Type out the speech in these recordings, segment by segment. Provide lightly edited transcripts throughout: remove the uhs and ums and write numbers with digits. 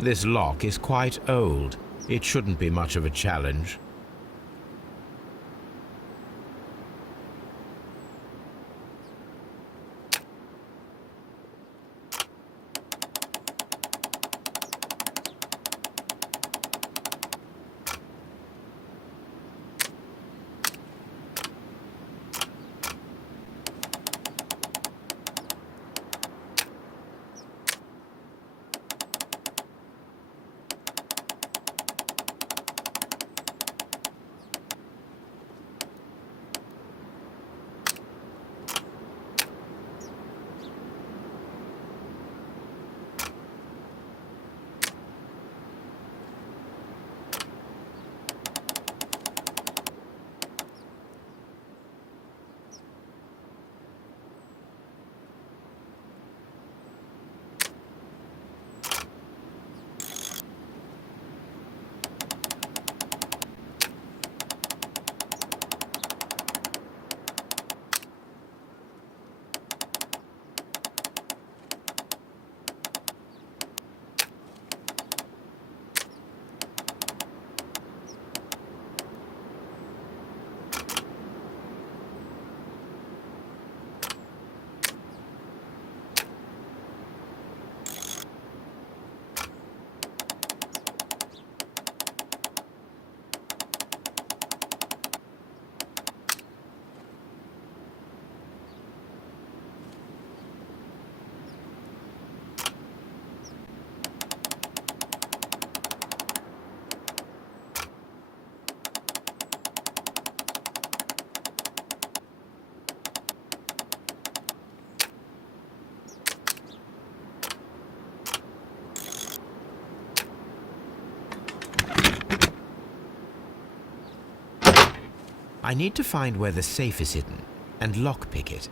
This lock is quite old. It shouldn't be much of a challenge. I need to find where the safe is hidden and lockpick it.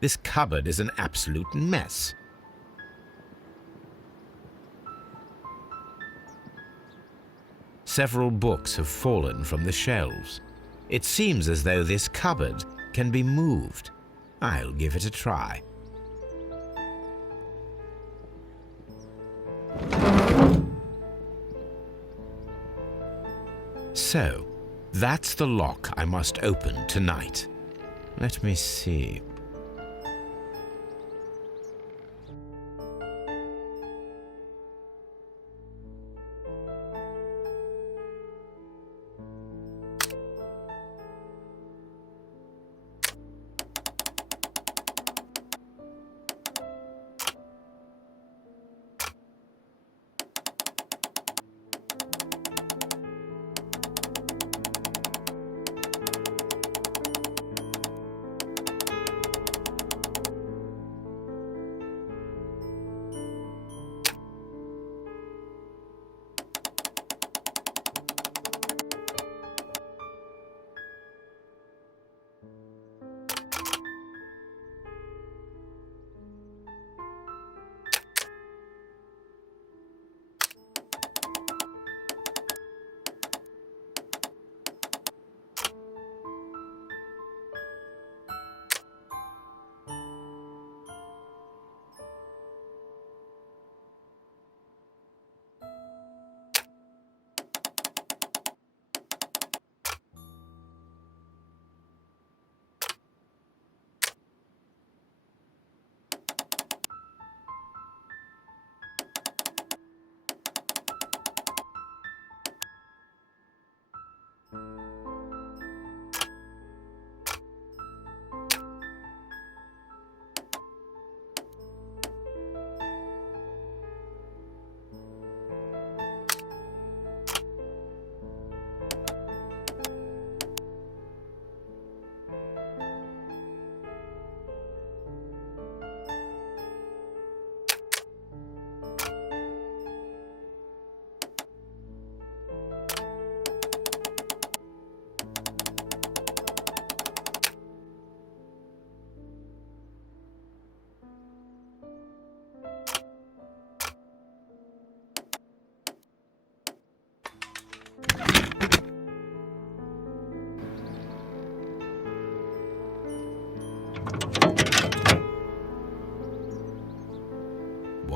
This cupboard is an absolute mess. Several books have fallen from the shelves. It seems as though this cupboard can be moved. I'll give it a try. So, that's the lock I must open tonight. Let me see.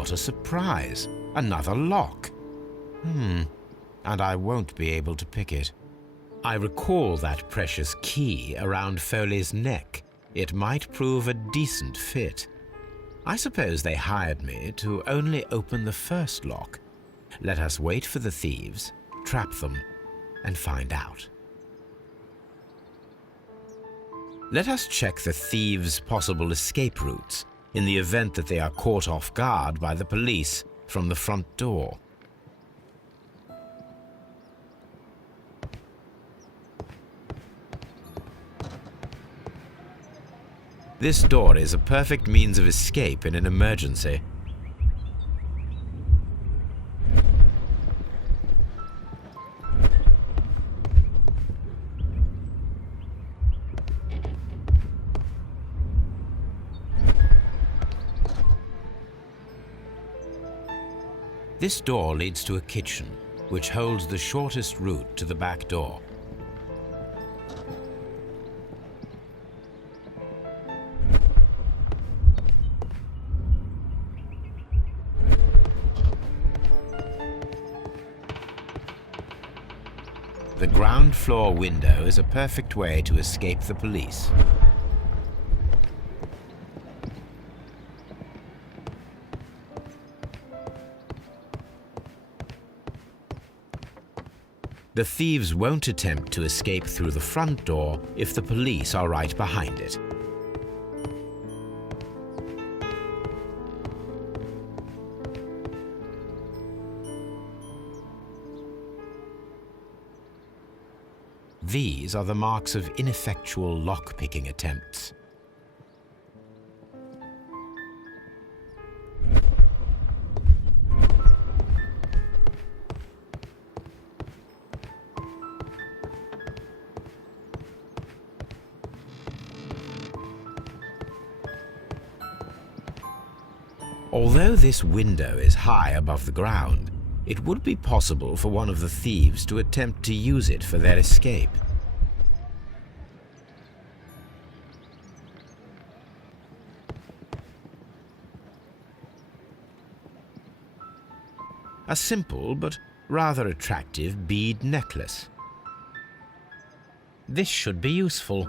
what a surprise! Another lock! And I won't be able to pick it. I recall that precious key around Foley's neck. It might prove a decent fit. I suppose they hired me to only open the first lock. Let us wait for the thieves, trap them, and find out. Let us check the thieves' possible escape routes in the event that they are caught off guard by the police from the front door. This door is a perfect means of escape in an emergency. This door leads to a kitchen, which holds the shortest route to the back door. The ground floor window is a perfect way to escape the police. The thieves won't attempt to escape through the front door if the police are right behind it. These are the marks of ineffectual lock-picking attempts. Although this window is high above the ground, it would be possible for one of the thieves to attempt to use it for their escape. A simple but rather attractive bead necklace. This should be useful.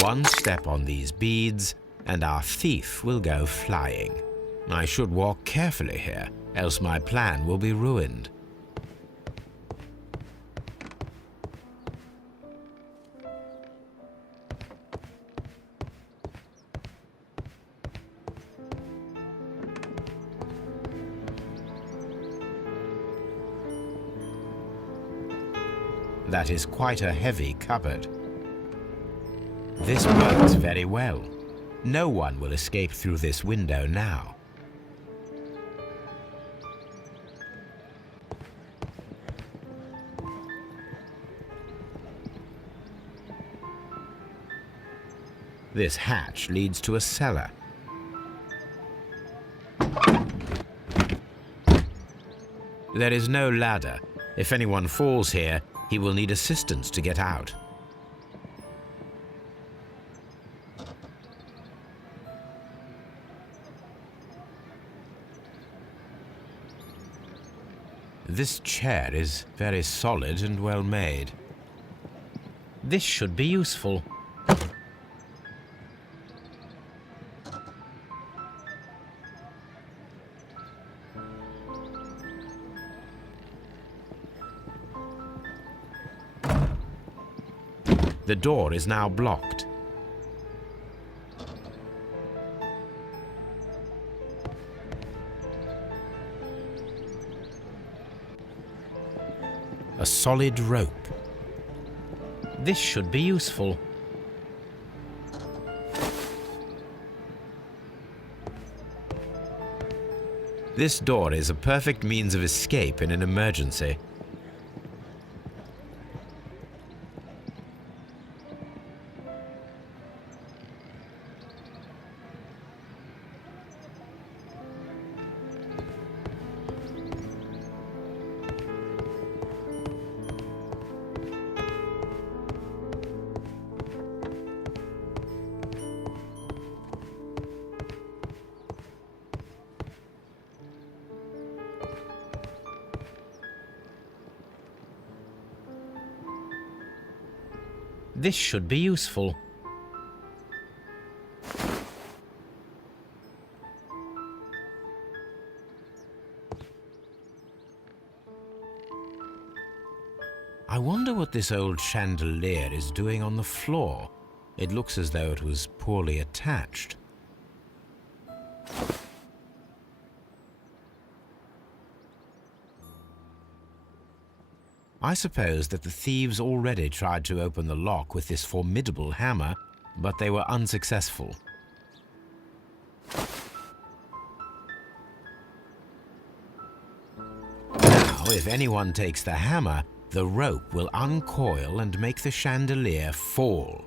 One step on these beads, and our thief will go flying. I should walk carefully here, else my plan will be ruined. That is quite a heavy cupboard. This works very well. No one will escape through this window now. This hatch leads to a cellar. There is no ladder. If anyone falls here, he will need assistance to get out. This chair is very solid and well made. This should be useful. The door is now blocked. A solid rope. This should be useful. This door is a perfect means of escape in an emergency. This should be useful. I wonder what this old chandelier is doing on the floor. It looks as though it was poorly attached. I suppose that the thieves already tried to open the lock with this formidable hammer, but they were unsuccessful. Now, if anyone takes the hammer, the rope will uncoil and make the chandelier fall.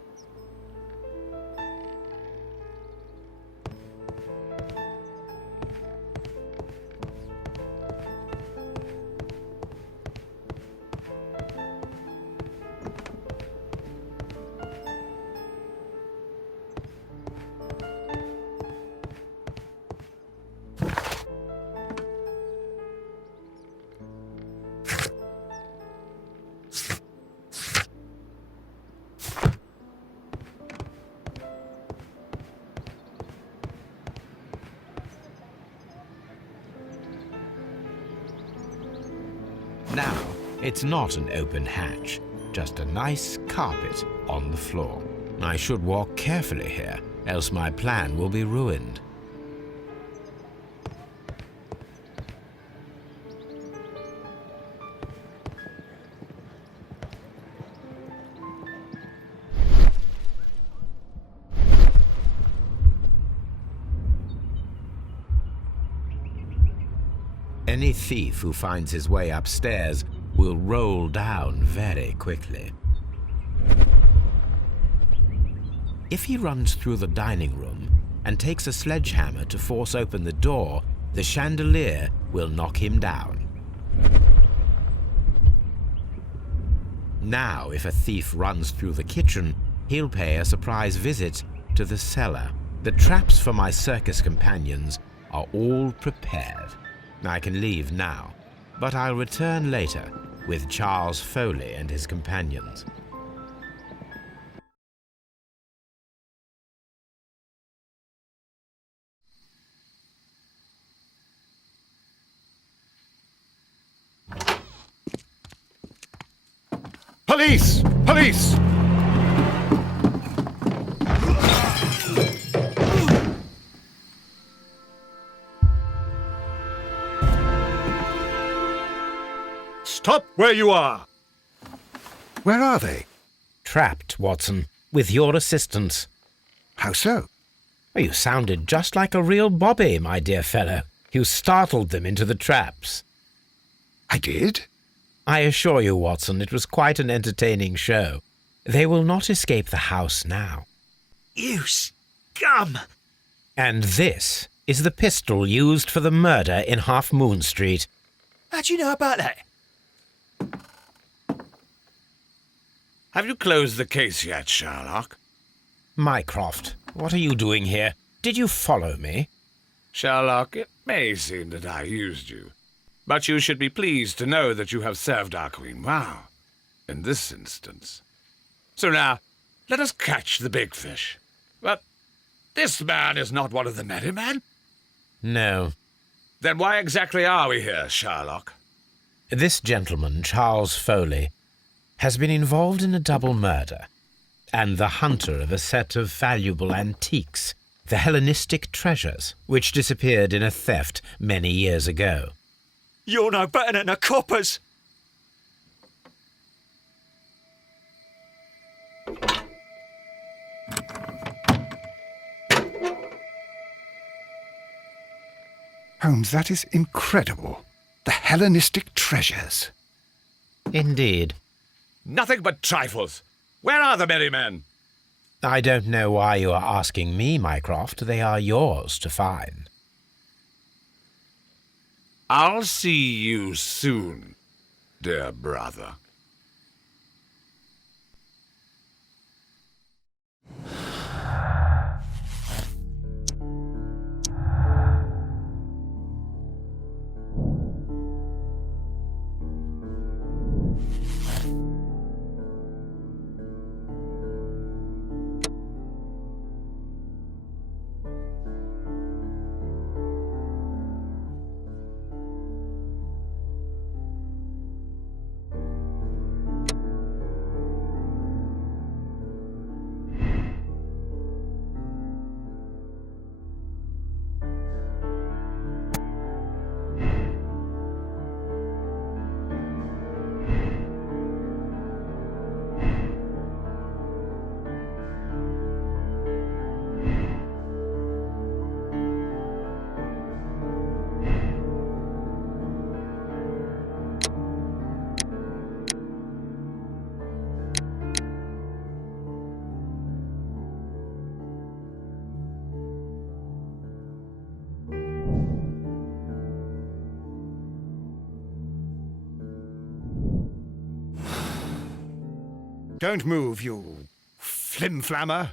Now, it's not an open hatch, just a nice carpet on the floor. I should walk carefully here, else my plan will be ruined. Any thief who finds his way upstairs will roll down very quickly. If he runs through the dining room and takes a sledgehammer to force open the door, the chandelier will knock him down. Now, if a thief runs through the kitchen, he'll pay a surprise visit to the cellar. The traps for my circus companions are all prepared. I can leave now, but I'll return later with Charles Foley and his companions. Police! Police! Stop where you are! Where are they? Trapped, Watson, with your assistance. How so? You sounded just like a real bobby, my dear fellow. You startled them into the traps. I did? I assure you, Watson, it was quite an entertaining show. They will not escape the house now. You scum! And this is the pistol used for the murder in Half Moon Street. How do you know about that? Have you closed the case yet, Sherlock? Mycroft, what are you doing here? Did you follow me? Sherlock, it may seem that I used you, but you should be pleased to know that you have served our Queen well, in this instance. So now, let us catch the big fish. But this man is not one of the merry men? No. Then why exactly are we here, Sherlock? This gentleman, Charles Foley, has been involved in a double murder, and the hunter of a set of valuable antiques, the Hellenistic treasures, which disappeared in a theft many years ago. You're no better than the coppers! Holmes, that is incredible. The Hellenistic treasures. Indeed. Nothing but trifles. Where are the merry men? I don't know why you are asking me, Mycroft. They are yours to find. I'll see you soon, dear brother. Don't move, you flim-flammer.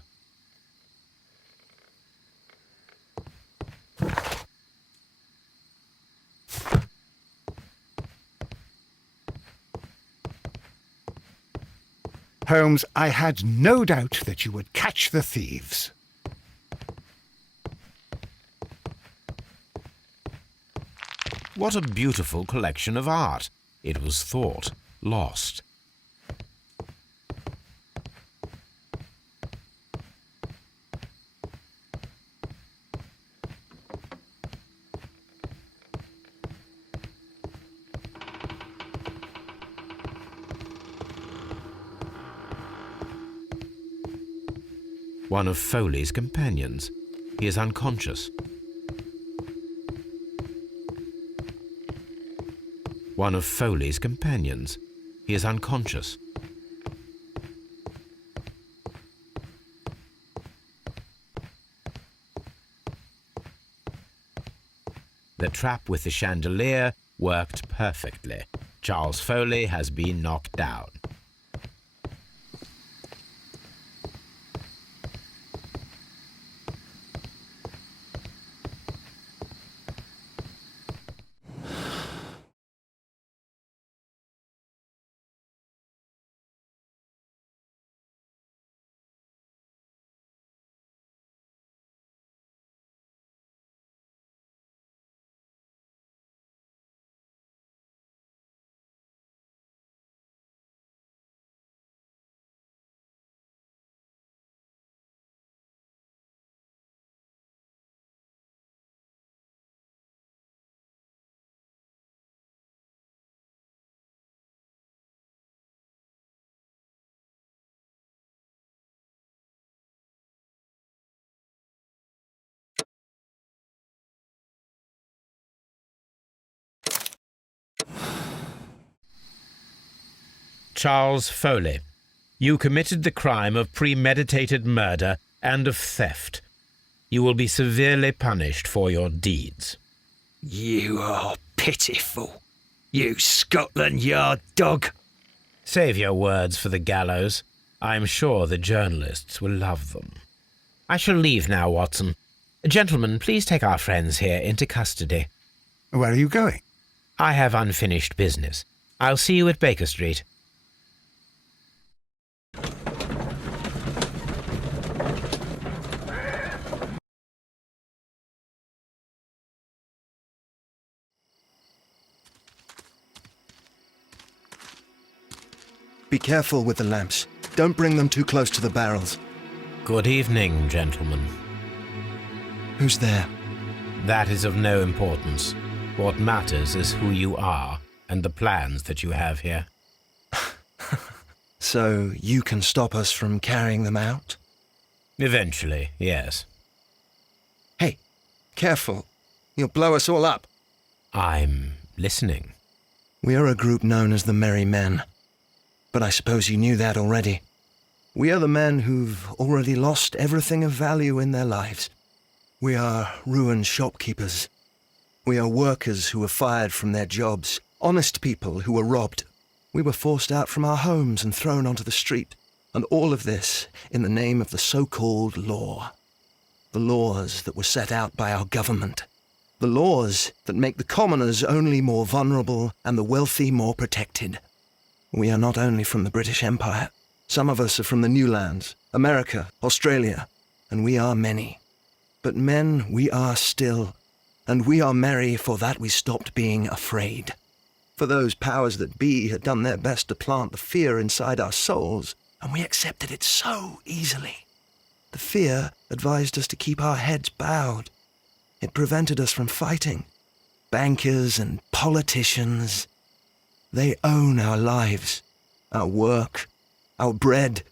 Holmes, I had no doubt that you would catch the thieves. What a beautiful collection of art. It was thought lost. One of Foley's companions. He is unconscious. One of Foley's companions. He is unconscious. The trap with the chandelier worked perfectly. Charles Foley has been knocked down. Charles Foley, you committed the crime of premeditated murder and of theft. You will be severely punished for your deeds. You are pitiful, you Scotland Yard dog. Save your words for the gallows. I'm sure the journalists will love them. I shall leave now, Watson. Gentlemen, please take our friends here into custody. Where are you going? I have unfinished business. I'll see you at Baker Street. Be careful with the lamps. Don't bring them too close to the barrels. Good evening, gentlemen. Who's there? That is of no importance. What matters is who you are and the plans that you have here. So you can stop us from carrying them out? Eventually, yes. Hey, careful. You'll blow us all up. I'm listening. We are a group known as the Merry Men. But I suppose you knew that already. We are the men who've already lost everything of value in their lives. We are ruined shopkeepers. We are workers who were fired from their jobs, honest people who were robbed. We were forced out from our homes and thrown onto the street, and all of this in the name of the so-called law. The laws that were set out by our government. The laws that make the commoners only more vulnerable and the wealthy more protected. We are not only from the British Empire. Some of us are from the New Lands, America, Australia, and we are many. But men we are still, and we are merry for that we stopped being afraid. For those powers that be had done their best to plant the fear inside our souls, and we accepted it so easily. The fear advised us to keep our heads bowed. It prevented us from fighting. Bankers and politicians, they own our lives, our work, our bread,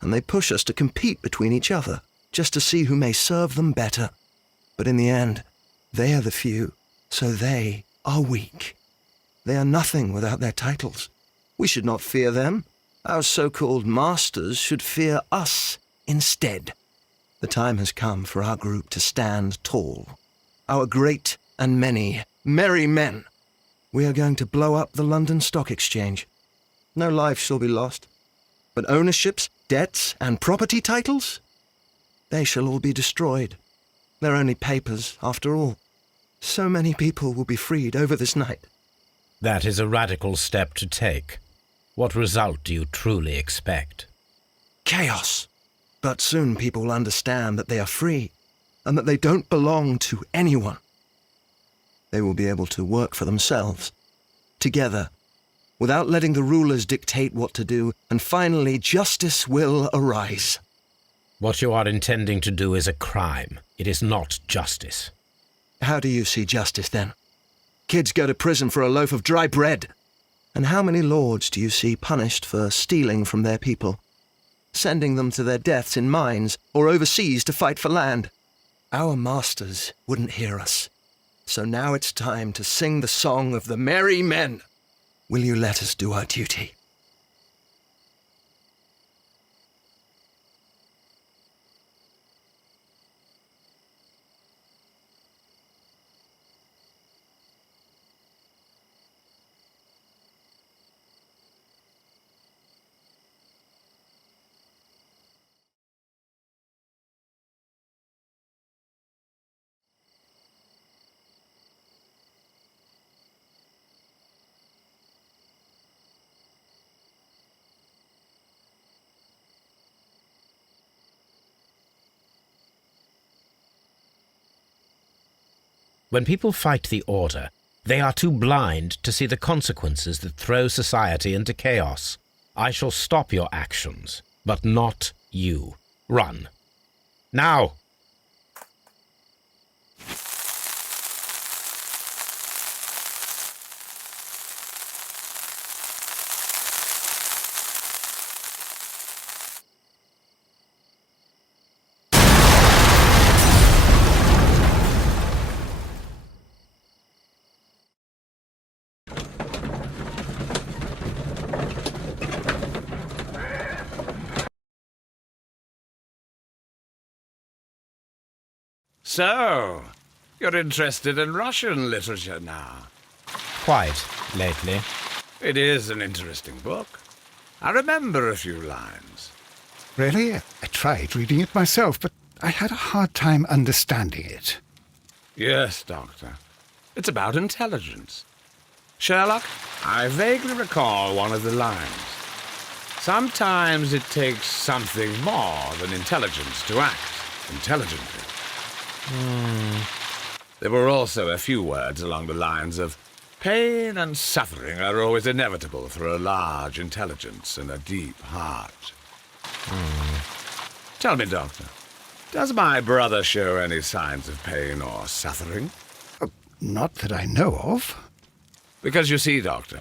and they push us to compete between each other just to see who may serve them better. But in the end, they are the few, so they are weak. They are nothing without their titles. We should not fear them. Our so-called masters should fear us instead. The time has come for our group to stand tall. Our great and many merry men. We are going to blow up the London Stock Exchange. No life shall be lost. But ownerships, debts, and property titles? They shall all be destroyed. They're only papers, after all. So many people will be freed over this night. That is a radical step to take. What result do you truly expect? Chaos. But soon people will understand that they are free, and that they don't belong to anyone. They will be able to work for themselves, together, without letting the rulers dictate what to do, and finally justice will arise. What you are intending to do is a crime. It is not justice. How do you see justice, then? Kids go to prison for a loaf of dry bread. And how many lords do you see punished for stealing from their people, sending them to their deaths in mines or overseas to fight for land? Our masters wouldn't hear us. So now it's time to sing the song of the merry men. Will you let us do our duty? When people fight the order, they are too blind to see the consequences that throw society into chaos. I shall stop your actions, but not you. Run. Now! So, you're interested in Russian literature now? Quite, lately. It is an interesting book. I remember a few lines. Really? I tried reading it myself, but I had a hard time understanding it. Yes, Doctor. It's about intelligence. Sherlock, I vaguely recall one of the lines. Sometimes it takes something more than intelligence to act intelligently. There were also a few words along the lines of, pain and suffering are always inevitable for a large intelligence and a deep heart. Tell me, Doctor, does my brother show any signs of pain or suffering? Not that I know of. Because you see, Doctor,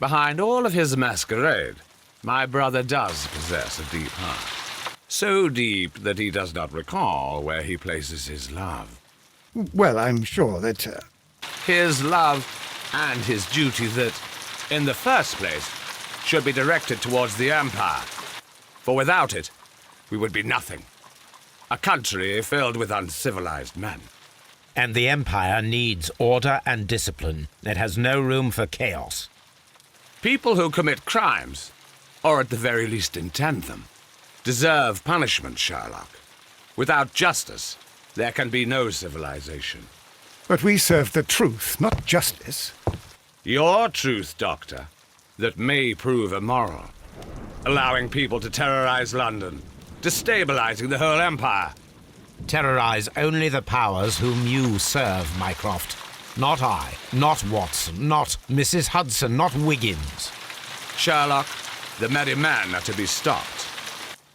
behind all of his masquerade, my brother does possess a deep heart. So deep that he does not recall where he places his love. Well, I'm sure that... His love and his duty that, in the first place, should be directed towards the Empire. For without it, we would be nothing. A country filled with uncivilized men. And the Empire needs order and discipline. It has no room for chaos. People who commit crimes, or at the very least intend them, deserve punishment, Sherlock. Without justice, there can be no civilization. But we serve the truth, not justice. Your truth, Doctor, that may prove immoral. Allowing people to terrorize London, destabilizing the whole empire. Terrorize only the powers whom you serve, Mycroft. Not I, not Watson, not Mrs. Hudson, not Wiggins. Sherlock, the merry men are to be stopped.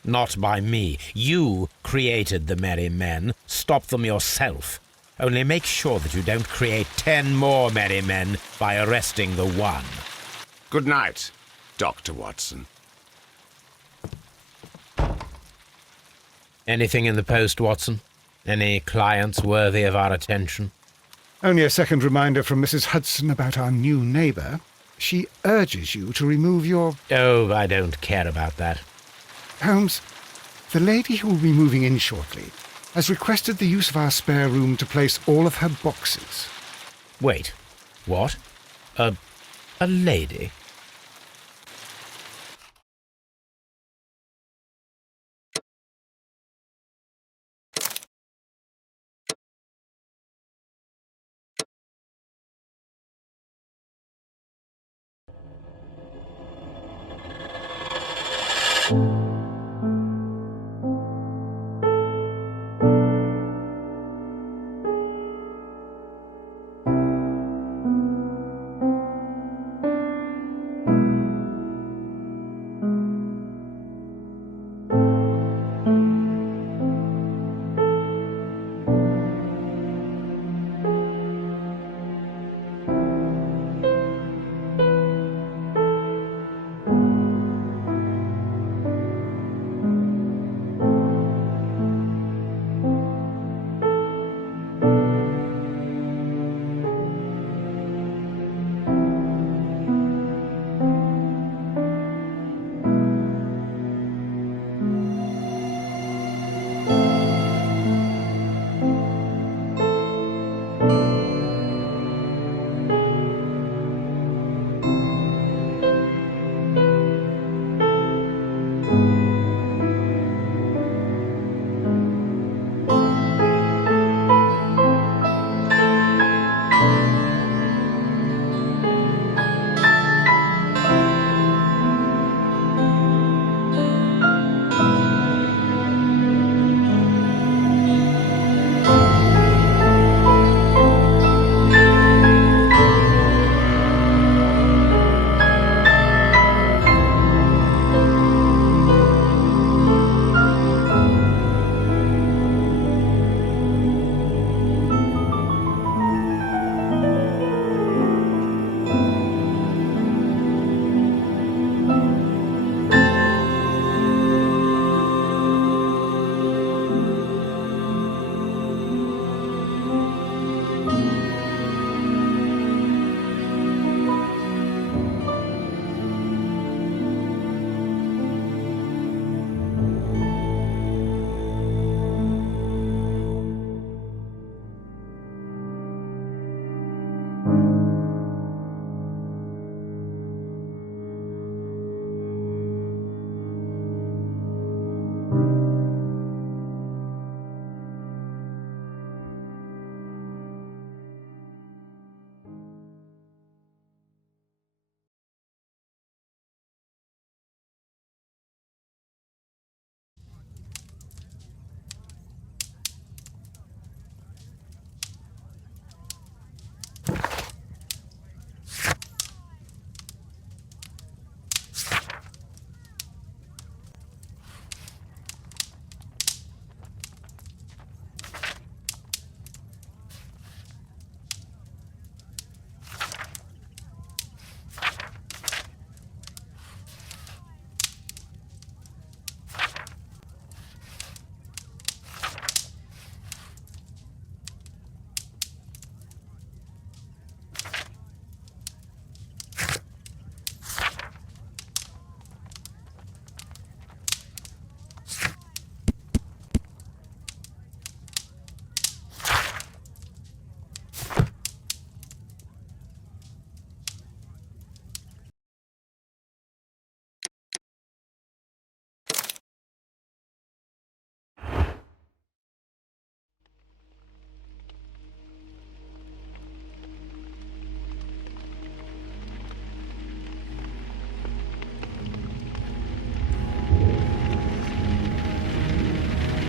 Not by me. You created the merry men. Stop them yourself. Only make sure that you don't create 10 more merry men by arresting the one. Good night, Dr. Watson. Anything in the post, Watson? Any clients worthy of our attention? Only a second reminder from Mrs. Hudson about our new neighbour. She urges you to remove your... Oh, I don't care about that. Holmes, the lady who will be moving in shortly has requested the use of our spare room to place all of her boxes. Wait, what? A lady?